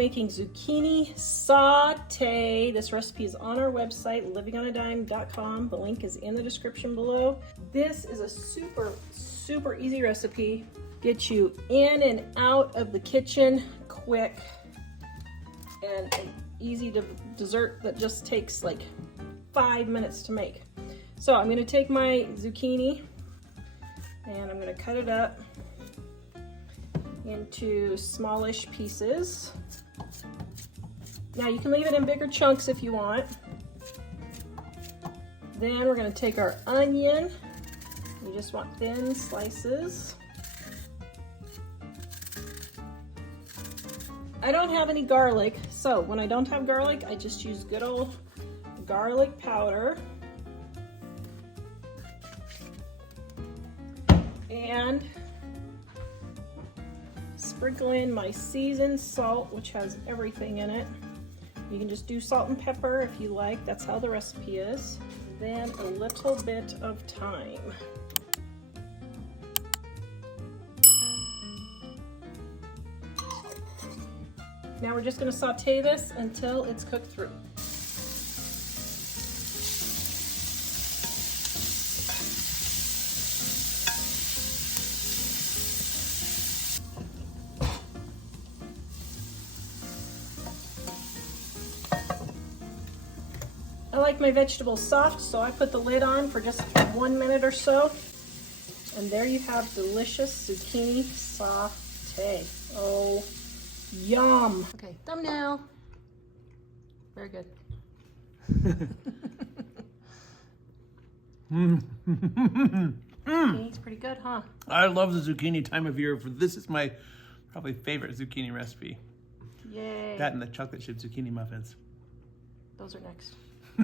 making zucchini saute. This recipe is on our website, livingonadime.com. The link is in the description below. This is a super easy recipe. Get you in and out of the kitchen quick, and an easy dessert that just takes like 5 minutes to make. So I'm gonna take my zucchini and I'm gonna cut it up into smallish pieces. Now you can leave it in bigger chunks if you want. Then we're gonna take our onion. You just want thin slices. I don't have any garlic, so when I don't have garlic, I just use good old garlic powder. And sprinkle in my seasoned salt, which has everything in it. You can just do salt and pepper if you like. That's how the recipe is. Then a little bit of thyme. Now we're just going to saute this until it's cooked through. I like my vegetables soft, so I put the lid on for just 1 minute or so. And there you have delicious zucchini saute. Oh, yum. Okay, thumbnail. Very good. Zucchini's pretty good, huh? I love the zucchini time of year. This is my probably favorite zucchini recipe. Yay. That and the chocolate chip zucchini muffins. Those are next.